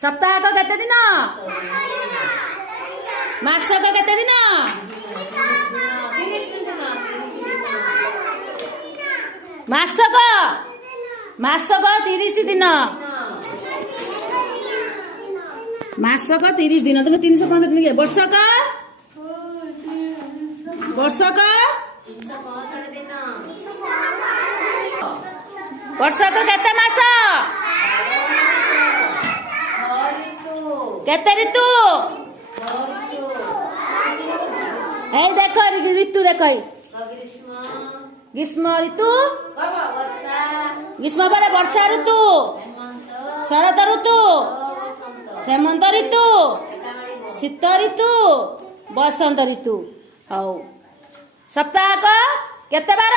सप्ताहक केते दिन मासक केते दिन मासक मासक 30 दिन मासक 30 दिन तुम 365 दिन के वर्षक वर्षक वर्षक केते मास केते ऋतु ए देखो ऋतु देखो ग्रीष्म ऋतु ग्रीष्म पर वर्षा ऋतु शरद ऋतु हेमंत ऋतु शीत ऋतु बसंत ऋतु हौ सप्ताहक केते बार